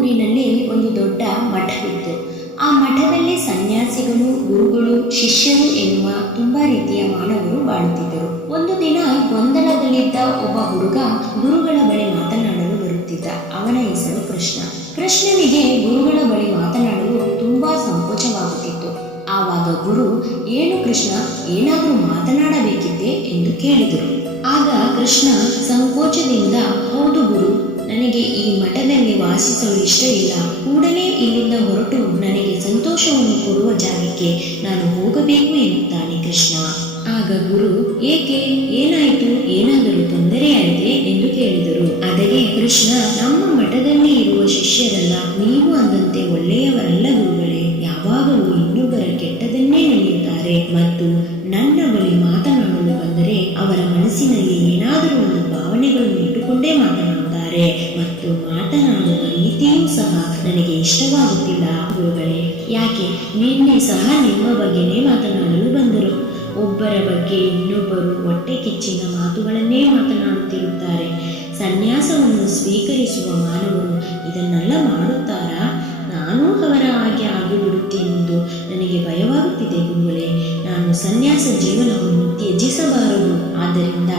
ಊರಿನಲ್ಲಿ ಒಂದು ದೊಡ್ಡ ಮಠವಿತ್ತು. ಆ ಮಠದಲ್ಲಿ ಸನ್ಯಾಸಿಗಳು, ಗುರುಗಳು, ಶಿಷ್ಯರು ಎನ್ನುವ ತುಂಬಾ ರೀತಿಯ ಮಾನವರು ಬಾಳುತ್ತಿದ್ದರು. ಒಂದು ದಿನ ಗೊಂದಲದಲ್ಲಿದ್ದ ಒಬ್ಬ ಹುಡುಗ ಗುರುಗಳ ಬಳಿ ಮಾತನಾಡಲು ಬರುತ್ತಿದ್ದ. ಅವನ ಹೆಸರು ಕೃಷ್ಣ. ಕೃಷ್ಣನಿಗೆ ಗುರುಗಳ ಬಳಿ ಮಾತನಾಡಲು ತುಂಬಾ ಸಂಕೋಚವಾಗುತ್ತಿತ್ತು. ಆವಾಗ ಗುರು, ಏನು ಕೃಷ್ಣ, ಏನಾದರೂ ಮಾತನಾಡಬೇಕಿದ್ದೆ ಎಂದು ಕೇಳಿದರು. ಆಗ ಕೃಷ್ಣ ಸಂಕೋಚದಿಂದ, ಹೌದು ಗುರು ನನಗೆ ಈ ಮಠದಲ್ಲಿ ವಾಸಿಸಲು ಇಷ್ಟ ಇಲ್ಲ ಕೂಡಲೇ ಇಲ್ಲಿಂದ ಹೊರಟು ನನಗೆ ಸಂತೋಷವನ್ನು ಕೊಡುವ ಜಾಗಕ್ಕೆ ನಾನು ಹೋಗಬೇಕು ಎನ್ನುತ್ತಾನೆ ಕೃಷ್ಣ. ಆಗ ಗುರು, ಏಕೆ? ಏನಾಯಿತು? ಏನಾದರೂ ತೊಂದರೆಯಾಯಿತೆ ಎಂದು ಕೇಳಿದರು. ಅದಕ್ಕೆ ಕೃಷ್ಣ, ನಮ್ಮ ಮಠದಲ್ಲಿ ಇರುವ ಶಿಷ್ಯರೆಲ್ಲ ನೀವು ಅಂದಂತೆ ಒಳ್ಳೆಯವರಲ್ಲ ಗುರುಗಳೇ. ಯಾವಾಗಲೂ ಇನ್ನೊಬ್ಬರ ಕೆಟ್ಟದನ್ನೇ ನಡೆಯುತ್ತಾರೆ ಮತ್ತು ನನ್ನ ಬಳಿ ಮಾತನಾಡಲು ಬಂದರೆ ಅವರ ಮನಸ್ಸಿನಲ್ಲಿ ಏನಾದರೂ ಒಂದು ಭಾವನೆಗಳನ್ನು ಇಟ್ಟುಕೊಂಡೇ ಮಾತನಾಡುತ್ತಾರೆ ಮತ್ತು ಮಾತನಾಡುವ ರೀತಿಯೂ ಸಹ ನನಗೆ ಇಷ್ಟವಾಗುತ್ತಿಲ್ಲ. ಗುರುಗಳೇ ಯಾಕೆ? ನಿನ್ನೆ ಸಹ ನಿಮ್ಮ ಬಗ್ಗೆನೇ ಮಾತನಾಡಲು ಬಂದರು. ಒಬ್ಬರ ಬಗ್ಗೆ ಇನ್ನೊಬ್ಬರು ಹೊಟ್ಟೆ ಕಿಚ್ಚಿನ ಮಾತುಗಳನ್ನೇ ಮಾತನಾಡುತ್ತಿರುತ್ತಾರೆ. ಸನ್ಯಾಸವನ್ನು ಸ್ವೀಕರಿಸುವ ಮಾನವರು ಇದನ್ನೆಲ್ಲ ಮಾಡುತ್ತಾರಾ? ನಾನೂ ಅವರ ಹಾಗೆ ಆಗಿಬಿಡುತ್ತೇನೆಂದು ನನಗೆ ಭಯವಾಗುತ್ತಿದೆ ಗುರುಗಳೇ ನಾನು ಸನ್ಯಾಸ ಜೀವನವನ್ನು ತ್ಯಜಿಸಬಾರದು. ಆದ್ದರಿಂದ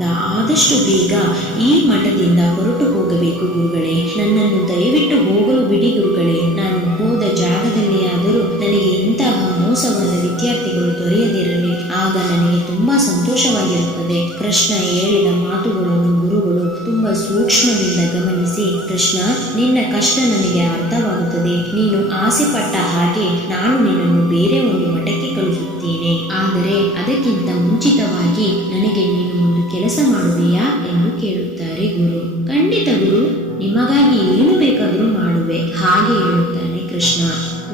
ಆದಷ್ಟು ಬೇಗ ಈ ಮಠದಿಂದ ಹೊರಟು ಹೋಗಬೇಕು ಗುರುಗಳೇ. ನನ್ನನ್ನು ದಯವಿಟ್ಟು ಹೋಗಲು ಬಿಡಿ ಗುರುಗಳೇ. ನಾನು ಹೋದ ಜಾಗದಲ್ಲಿ ಆದರೂ ನನಗೆ ಇಂತಹ ಮೋಸವಾದ ವಿದ್ಯಾರ್ಥಿಗಳು ದೊರೆಯದಿರಲಿ. ಆಗ ನನಗೆ ತುಂಬಾ ಸಂತೋಷವಾಗಿರುತ್ತದೆ. ಕೃಷ್ಣ ಹೇಳಿದ ಮಾತುಗಳನ್ನು ಗುರುಗಳು ತುಂಬಾ ಸೂಕ್ಷ್ಮದಿಂದ ಗಮನಿಸಿ, ಕೃಷ್ಣ, ನಿನ್ನ ಕಷ್ಟ ನನಗೆ ಅರ್ಥವಾಗುತ್ತದೆ. ನೀನು ಆಸೆ ಪಟ್ಟ ಹಾಗೆ ನಾನು ನಿನ್ನನ್ನು ಬೇರೆ ಒಂದು ಮಠಕ್ಕೆ ಕಳುಹಿಸುತ್ತೇನೆ. ಆದರೆ ಅದಕ್ಕಿಂತ ಮುಂಚಿತವಾಗಿ ನನಗೆ ನೀನು ಕೆಲಸ ಮಾಡುವೆಯಾ ಎಂದು ಕೇಳುತ್ತಾರೆ ಗುರು. ಖಂಡಿತ ಗುರು, ನಿಮಗಾಗಿ ಏನು ಬೇಕಾದರೂ ಮಾಡುವೆ. ಹಾಗೆ ಹೇಳುತ್ತಾನೆ ಕೃಷ್ಣ.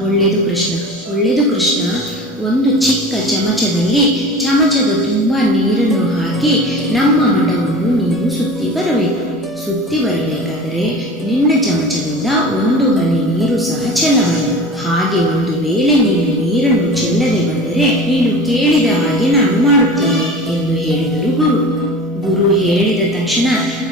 ಒಳ್ಳೆಯದು ಕೃಷ್ಣ. ಒಳ್ಳೆಯದು ಕೃಷ್ಣ. ಒಂದು ಚಿಕ್ಕ ಚಮಚದಲ್ಲಿ, ಚಮಚದ ತುಂಬ ನೀರನ್ನು ಹಾಕಿ ನಮ್ಮ ಮಠವನ್ನು ನೀವು ಸುತ್ತಿ ಬರಬೇಕು. ಸುತ್ತಿ ಬರಬೇಕಾದರೆ ನಿನ್ನ ಚಮಚದಿಂದ ಒಂದು ಹನಿ ನೀರು ಸಹ ಚೆಲ್ಲಬಾರದು. ಹಾಗೆ ಒಂದು ವೇಳೆ ನೀನು ನೀರನ್ನು ಚೆಲ್ಲದೆ ಬಂದರೆ ನೀನು ಕೇಳಿದ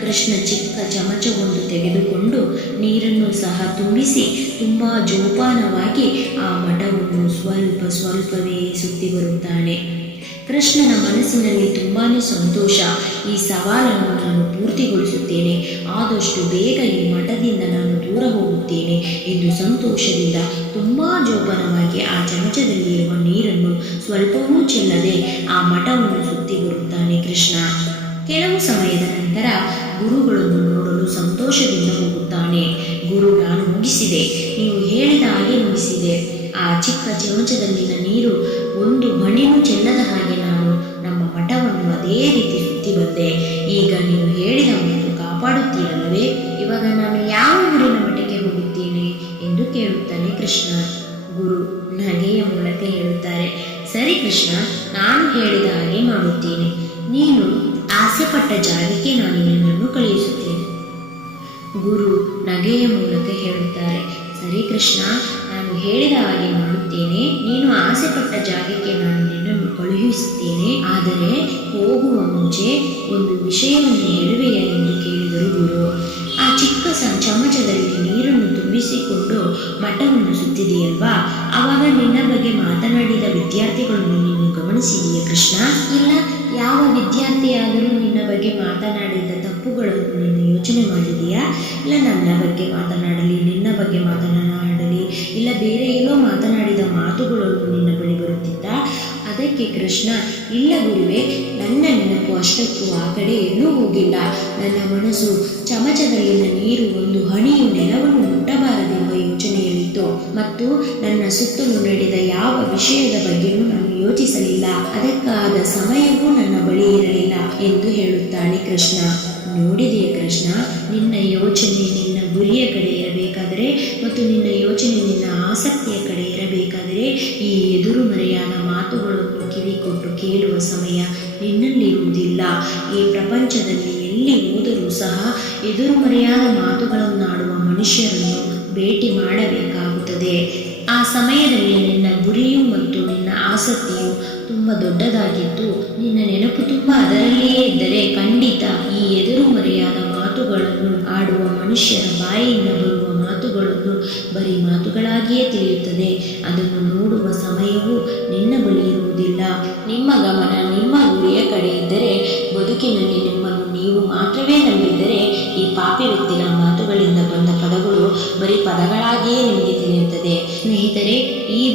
ಕೃಷ್ಣ ಚಿಕ್ಕ ಚಮಚವೊಂದು ತೆಗೆದುಕೊಂಡು ನೀರನ್ನು ಸಹ ತುಂಬಿಸಿ ತುಂಬ ಜೋಪಾನವಾಗಿ ಆ ಮಠವನ್ನು ಸ್ವಲ್ಪ ಸ್ವಲ್ಪವೇ ಸುತ್ತಿ ಬರುತ್ತಾನೆ. ಕೃಷ್ಣನ ಮನಸ್ಸಿನಲ್ಲಿ ತುಂಬಾ ಸಂತೋಷ. ಈ ಸವಾಲನ್ನು ನಾನು ಪೂರ್ತಿಗೊಳಿಸುತ್ತೇನೆ. ಆದಷ್ಟು ಬೇಗ ಈ ಮಠದಿಂದ ನಾನು ದೂರ ಹೋಗುತ್ತೇನೆ ಎಂದು ಸಂತೋಷದಿಂದ ತುಂಬ ಜೋಪಾನವಾಗಿ ಆ ಚಮಚದಲ್ಲಿ ಇರುವ ನೀರನ್ನು ಸ್ವಲ್ಪವೂ ಚೆಲ್ಲದೆ ಆ ಮಠವನ್ನು ಸುತ್ತಿ ಬರುತ್ತಾನೆ ಕೃಷ್ಣ. ಕೆಲವು ಸಮಯದ ನಂತರ ಗುರುಗಳನ್ನು ನೋಡಲು ಸಂತೋಷದಿಂದ ಹೋಗುತ್ತಾನೆ. ಗುರು ನಾನು ಮುಗಿಸಿದೆ, ನೀವು ಹೇಳಿದ ಹಾಗೆ ಮುಗಿಸಿದೆ. ಆ ಚಿಕ್ಕ ಚಮಚದಲ್ಲಿನ ನೀರು ಒಂದು ಮಣಿನೂ ಚೆಲ್ಲದ ಹಾಗೆ ನಾನು ನಮ್ಮ ಮಠವನ್ನು ಅದೇ ರೀತಿ ಸುತ್ತಿ ಬಂದೆ. ಈಗ ನೀವು ಹೇಳಿದ ಮಾತು ಕಾಪಾಡುತ್ತೀರಲ್ಲವೇ? ಇವಾಗ ನಾನು ಯಾವ ಊರಿನ ಮಠಕ್ಕೆ ಹೋಗುತ್ತೇನೆ ಎಂದು ಕೇಳುತ್ತಾನೆ ಕೃಷ್ಣ. ಗುರು ನಗೆಯ ಮೂಲಕ ಹೇಳುತ್ತಾರೆ, ಸರಿ ಕೃಷ್ಣ, ನಾನು ಹೇಳಿದ ಹಾಗೆ ಮಾಡುತ್ತೇನೆ. ನೀನು ಆಸೆಪಟ್ಟ ಜಾಗಕ್ಕೆ ನಾನು ನಿನ್ನನ್ನು ಕಳುಹಿಸುತ್ತೇನೆ. ಗುರು ನಗೆಯ ಮೂಲಕ ಹೇಳುತ್ತಾರೆ, ಸರಿ ಕೃಷ್ಣ, ನಾನು ಹೇಳಿದ ಹಾಗೆ ಮಾಡುತ್ತೇನೆ. ನೀನು ಆಸೆಪಟ್ಟ ಜಾಗಕ್ಕೆ ನಾನು ನಿನ್ನನ್ನು ಕಳುಹಿಸುತ್ತೇನೆ. ಆದರೆ ಹೋಗುವ ಮುಂಚೆ ಒಂದು ವಿಷಯವನ್ನು ಹೇಳುವೆಯ ಎಂದು ಕೇಳಿದರು ಗುರು. ಆ ಚಿಕ್ಕ ಚಮಚದಲ್ಲಿ ನೀರನ್ನು ತುಂಬಿಸಿಕೊಂಡು ಮಠವನ್ನು ಸುತ್ತಿದೆಯಲ್ವಾ ಆವಾಗ ನಿನ್ನ ಬಗ್ಗೆ ಮಾತನಾಡಿದ ವಿದ್ಯಾರ್ಥಿಗಳನ್ನು ನೀನು ಗಮನಿಸಿದೆಯಾ ಕೃಷ್ಣ? ಇಲ್ಲ, ಯಾವ ವಿದ್ಯಾರ್ಥಿಯಾದರೂ ನಿನ್ನ ಬಗ್ಗೆ ಮಾತನಾಡಿದ ತಪ್ಪುಗಳನ್ನು ನೀನು ಯೋಚನೆ ಮಾಡಿದೆಯಾ ಇಲ್ಲ, ನನ್ನ ಬಗ್ಗೆ ಮಾತನಾಡಲಿ, ನಿನ್ನ ಬಗ್ಗೆ ಮಾತನಾಡಲಿ, ಇಲ್ಲ, ಬೇರೆ ಏನೋ ಮಾತನಾಡಿದ ಮಾತುಗಳನ್ನು ನಿನ್ನ ಬಳಿ ಬರುತ್ತಿದ್ದ ಅದಕ್ಕೆ ಕೃಷ್ಣ, ಇಲ್ಲ ಗುರುವೆ, ನನ್ನ ನೆನಪು ಅಷ್ಟಕ್ಕೂ ಆ ಕಡೆ ಎಲ್ಲೂ ಹೋಗಿಲ್ಲ. ನನ್ನ ಮನಸ್ಸು ಚಮಚದಲ್ಲಿನ ನೀರು, ಒಂದು ಮುಟ್ಟಬಾರದೆಂಬ ಯೋಚನೆಯಲ್ಲಿತ್ತು ಮತ್ತು ನನ್ನ ಸುತ್ತಲೂ ನಡೆದ ಯಾವ ವಿಷಯದ ಬಗ್ಗೆಯೂ ನಾನು ಯೋಚಿಸಲಿಲ್ಲ. ಅದಕ್ಕಾದ ಸಮಯವೂ ನನ್ನ ಬಳಿ ಇರಲಿಲ್ಲ ಎಂದು ಹೇಳುತ್ತಾನೆ ಕೃಷ್ಣ. ನೋಡಿದೆಯೇ ಕೃಷ್ಣ, ನಿನ್ನ ಯೋಚನೆ ನಿನ್ನ ಗುರಿಯ ಕಡೆ ಇರಬೇಕಾದರೆ ಮತ್ತು ನಿನ್ನ ಯೋಚನೆ ನಿನ್ನ ಆಸಕ್ತಿಯ ಕಡೆ ಇರಬೇಕಾದರೆ ಈ ಎದುರು ಮರೆಯಾದ ಮಾತುಗಳನ್ನು ಕಿವಿಕೊಟ್ಟು ಕೇಳುವ ಸಮಯ ನಿನ್ನಲ್ಲಿರುವುದಿಲ್ಲ. ಈ ಪ್ರಪಂಚದಲ್ಲಿ ಎಲ್ಲಿ ಹೋದರೂ ಸಹ ಎದುರು ಮರೆಯಾದ ಮಾತುಗಳನ್ನಾಡುವ ಮನುಷ್ಯರನ್ನು ಭೇಟಿ ಮಾಡಬೇಕಾಗುತ್ತದೆ ಆ ಸಮಯದಲ್ಲಿ ನಿನ್ನ ಗುರಿಯು ಮತ್ತು ನಿನ್ನ ಆಸಕ್ತಿಯು ತುಂಬ ದೊಡ್ಡದಾಗಿದ್ದು, ನಿನ್ನ ನೆನಪು ತುಂಬ ಅದರಲ್ಲಿಯೇ ಇದ್ದರೆ ಖಂಡಿತ ಈ ಎದುರು ಮರೆಯಾದ ಮಾತುಗಳನ್ನು ಆಡುವ ಮನುಷ್ಯರ ಬಾಯಿಯಿಂದ ಬರುವ ಮಾತುಗಳನ್ನು ಬರೀ ಮಾತುಗಳಾಗಿಯೇ ತಿಳಿಯುತ್ತದೆ. ಅದನ್ನು ನೋಡುವ ಸಮಯವೂ ನಿನ್ನ ಬಳಿ ಇರುವುದಿಲ್ಲ. ನಿಮ್ಮ ಗಮನ ನಿಮ್ಮ ಗುರಿಯ ಕಡೆ ಇದ್ದರೆ, ಬದುಕಿನಲ್ಲಿ ನಿಮ್ಮನ್ನು ನೀವು ಮಾತ್ರವೇ ನಂಬಿದ್ದರೆ ಈ ಪಾಪಿ ವ್ಯಕ್ತಿನ ಮಾತುಗಳಿಂದ